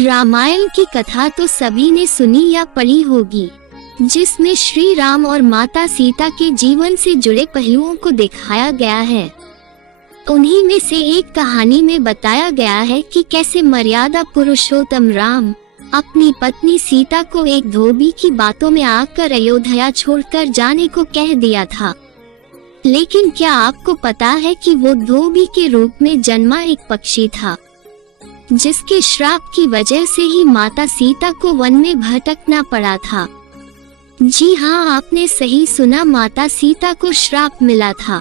रामायण की कथा तो सभी ने सुनी या पढ़ी होगी, जिसमें श्री राम और माता सीता के जीवन से जुड़े पहलुओं को दिखाया गया है। उन्हीं में से एक कहानी में बताया गया है कि कैसे मर्यादा पुरुषोत्तम राम अपनी पत्नी सीता को एक धोबी की बातों में आकर अयोध्या छोड़कर जाने को कह दिया था। लेकिन क्या आपको पता है कि वो धोबी के रूप में जन्मा एक पक्षी था, जिसके श्राप की वजह से ही माता सीता को वन में भटकना पड़ा था। जी हाँ, आपने सही सुना, माता सीता को श्राप मिला था।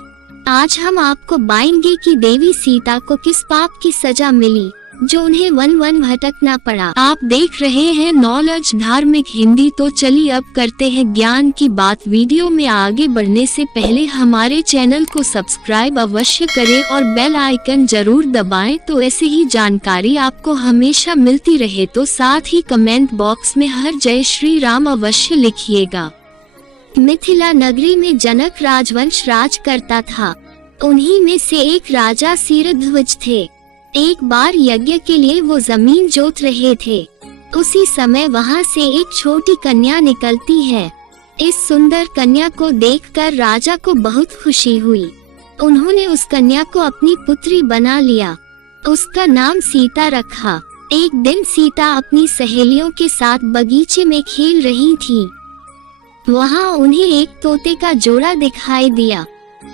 आज हम आपको बताएंगे कि देवी सीता को किस पाप की सजा मिली जो उन्हें वन भटकना पड़ा। आप देख रहे हैं नॉलेज धार्मिक हिंदी। तो चलिए अब करते हैं ज्ञान की बात। वीडियो में आगे बढ़ने से पहले हमारे चैनल को सब्सक्राइब अवश्य करें और बेल आइकन जरूर दबाएं, तो ऐसे ही जानकारी आपको हमेशा मिलती रहे। तो साथ ही कमेंट बॉक्स में हर जय श्री राम अवश्य लिखिएगा। मिथिला नगरी में जनक राजवंश राज करता था। उन्हीं में से एक राजा सिरध्वज थे। एक बार यज्ञ के लिए वो जमीन जोत रहे थे। उसी समय वहाँ से एक छोटी कन्या निकलती है। इस सुंदर कन्या को देखकर राजा को बहुत खुशी हुई। उन्होंने उस कन्या को अपनी पुत्री बना लिया। उसका नाम सीता रखा। एक दिन सीता अपनी सहेलियों के साथ बगीचे में खेल रही थी। वहाँ उन्हें एक तोते का जोड़ा दिखाई दिया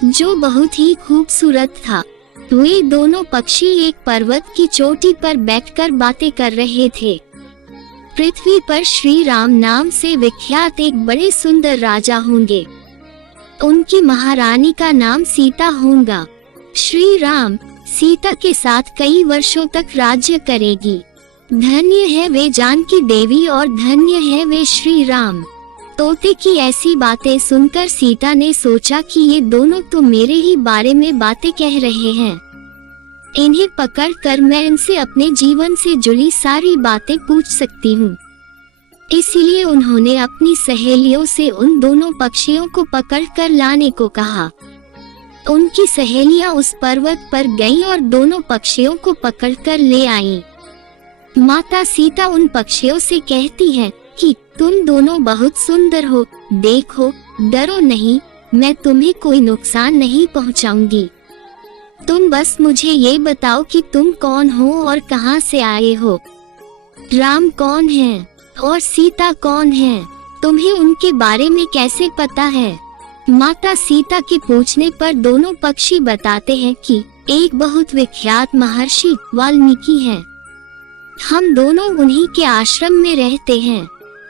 जो बहुत ही खूबसूरत था। वे दोनों पक्षी एक पर्वत की चोटी पर बैठकर बातें कर रहे थे। पृथ्वी पर श्री राम नाम से विख्यात एक बड़े सुंदर राजा होंगे। उनकी महारानी का नाम सीता होगा। श्री राम सीता के साथ कई वर्षों तक राज्य करेगी। धन्य है वे जानकी देवी और धन्य है वे श्री राम। तोते की ऐसी बातें सुनकर सीता ने सोचा कि ये दोनों तो मेरे ही बारे में बातें कह रहे हैं। इन्हें पकड़कर मैं इनसे अपने जीवन से जुड़ी सारी बातें पूछ सकती हूँ। इसीलिए उन्होंने अपनी सहेलियों से उन दोनों पक्षियों को पकड़कर लाने को कहा। उनकी सहेलियां उस पर्वत पर गईं और दोनों पक्षियों को पकड़कर ले आईं। माता सीता उन पक्षियों से कहती है कि तुम दोनों बहुत सुंदर हो, देखो, डरो नहीं, मैं तुम्हें कोई नुकसान नहीं पहुंचाऊंगी। तुम बस मुझे ये बताओ कि तुम कौन हो और कहां से आए हो। राम कौन है और सीता कौन है, तुम्हें उनके बारे में कैसे पता है। माता सीता के पूछने पर दोनों पक्षी बताते हैं कि एक बहुत विख्यात महर्षि वाल्मीकि हैं। हम दोनों उन्हीं के आश्रम में रहते हैं।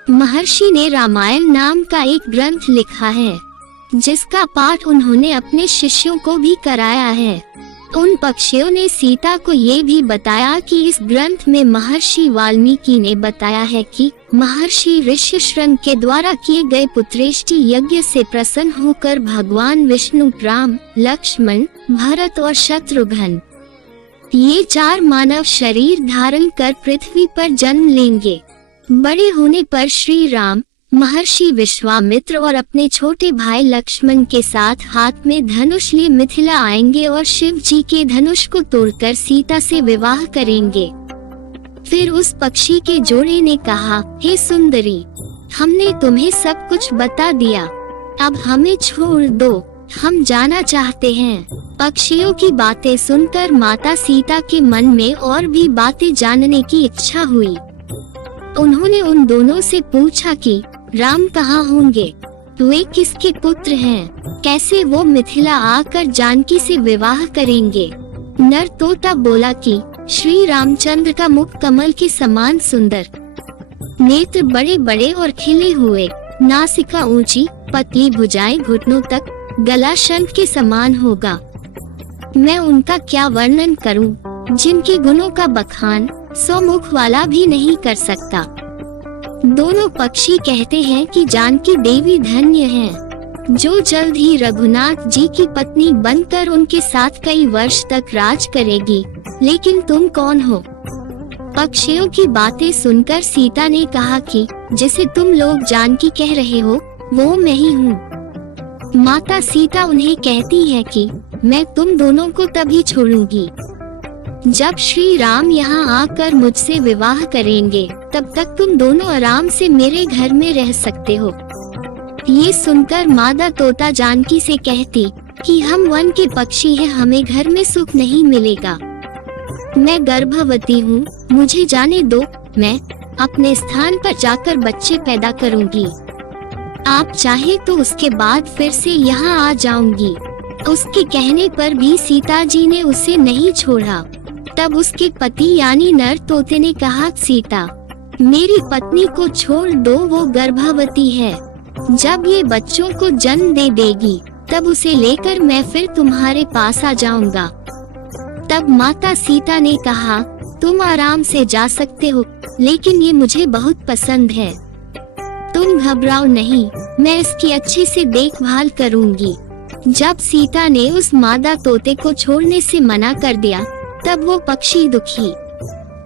महर्षि ने रामायण नाम का एक ग्रंथ लिखा है, जिसका पाठ उन्होंने अपने शिष्यों को भी कराया है। उन पक्षियों ने सीता को ये भी बताया कि इस ग्रंथ में महर्षि वाल्मीकि ने बताया है कि महर्षि ऋष्यशृंग के द्वारा किए गए पुत्रेष्टि यज्ञ से प्रसन्न होकर भगवान विष्णु राम, लक्ष्मण, भरत और शत्रुघ्न ये 4 मानव शरीर धारण कर पृथ्वी पर जन्म लेंगे। बड़े होने पर श्री राम महर्षि विश्वामित्र और अपने छोटे भाई लक्ष्मण के साथ हाथ में धनुष लिए मिथिला आएंगे और शिव जी के धनुष को तोड़कर सीता से विवाह करेंगे। फिर उस पक्षी के जोड़े ने कहा, हे सुंदरी, हमने तुम्हें सब कुछ बता दिया, अब हमें छोड़ दो, हम जाना चाहते हैं। पक्षियों की बातें सुनकर माता सीता के मन में और भी बातें जानने की इच्छा हुई। उन्होंने उन दोनों से पूछा कि राम कहाँ होंगे, वे किसके पुत्र हैं, कैसे वो मिथिला आकर जानकी से विवाह करेंगे। नर तोता बोला कि श्री रामचंद्र का मुख कमल के समान सुंदर, नेत्र बड़े बड़े और खिले हुए, नासिका ऊंची, पतली भुजाएं घुटनों तक, गला शंख के समान होगा। मैं उनका क्या वर्णन करूं, जिनके गुणों का बखान 100 मुख वाला भी नहीं कर सकता। दोनों पक्षी कहते हैं कि जानकी देवी धन्य हैं, जो जल्द ही रघुनाथ जी की पत्नी बनकर उनके साथ कई वर्ष तक राज करेगी। लेकिन तुम कौन हो। पक्षियों की बातें सुनकर सीता ने कहा कि जिसे तुम लोग जानकी कह रहे हो वो मैं ही हूँ। माता सीता उन्हें कहती है कि मैं तुम दोनों को तभी छोड़ूंगी जब श्री राम यहाँ आकर मुझसे विवाह करेंगे तब तक तुम दोनों आराम से मेरे घर में रह सकते हो। ये सुनकर मादा तोता जानकी से कहती कि हम वन के पक्षी हैं, हमें घर में सुख नहीं मिलेगा। मैं गर्भवती हूँ, मुझे जाने दो, मैं अपने स्थान पर जाकर बच्चे पैदा करूँगी। आप चाहे तो उसके बाद फिर से यहाँ आ जाऊंगी। उसके कहने पर भी सीता जी ने उसे नहीं छोड़ा। तब उसके पति यानी नर तोते ने कहा, सीता मेरी पत्नी को छोड़ दो, वो गर्भवती है। जब ये बच्चों को जन्म दे देगी तब उसे लेकर मैं फिर तुम्हारे पास आ जाऊंगा। तब माता सीता ने कहा, तुम आराम से जा सकते हो, लेकिन ये मुझे बहुत पसंद है। तुम घबराओ नहीं, मैं इसकी अच्छे से देखभाल करूंगी। जब सीता ने उस मादा तोते को छोड़ने से मना कर दिया तब वो पक्षी दुखी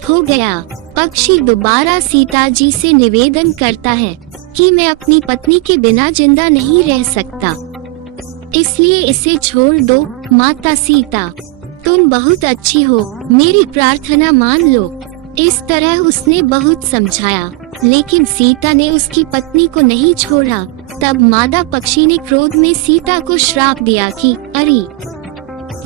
हो गया। पक्षी दोबारा सीता जी से निवेदन करता है कि मैं अपनी पत्नी के बिना जिंदा नहीं रह सकता, इसलिए इसे छोड़ दो। माता सीता तुम बहुत अच्छी हो, मेरी प्रार्थना मान लो। इस तरह उसने बहुत समझाया, लेकिन सीता ने उसकी पत्नी को नहीं छोड़ा। तब मादा पक्षी ने क्रोध में सीता को श्राप दिया कि अरे,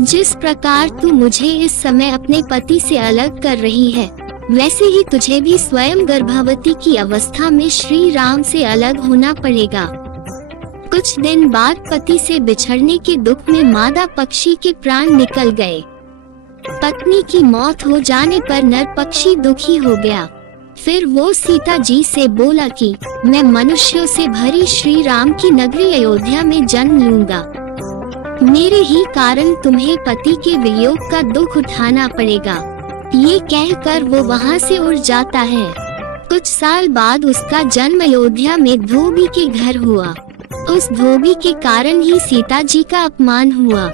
जिस प्रकार तू मुझे इस समय अपने पति से अलग कर रही है, वैसे ही तुझे भी स्वयं गर्भवती की अवस्था में श्री राम से अलग होना पड़ेगा। कुछ दिन बाद पति से बिछड़ने के दुख में मादा पक्षी के प्राण निकल गए। पत्नी की मौत हो जाने पर नर पक्षी दुखी हो गया। फिर वो सीता जी से बोला कि मैं मनुष्यों से भरी श्री राम की नगरी अयोध्या में जन्म लूंगा। मेरे ही कारण तुम्हें पति के वियोग का दुख उठाना पड़ेगा। ये कहकर वो वहाँ से उड़ जाता है। कुछ साल बाद उसका जन्म अयोध्या में धोबी के घर हुआ। उस धोबी के कारण ही सीता जी का अपमान हुआ।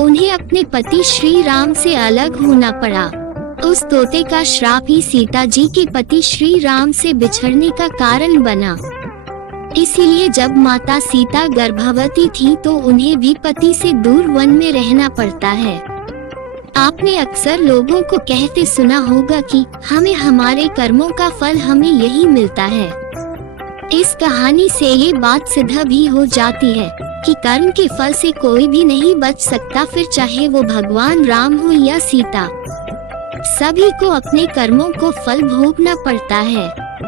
उन्हें अपने पति श्री राम से अलग होना पड़ा। उस तोते का श्राप ही सीता जी के पति श्री राम से बिछड़ने का कारण बना। इसीलिए जब माता सीता गर्भवती थी तो उन्हें भी पति से दूर वन में रहना पड़ता है। आपने अक्सर लोगों को कहते सुना होगा कि हमें हमारे कर्मों का फल हमें यही मिलता है। इस कहानी से ये बात सिद्ध भी हो जाती है कि कर्म के फल से कोई भी नहीं बच सकता, फिर चाहे वो भगवान राम हो या सीता। सभी को अपने कर्मों को फल भोगना पड़ता है।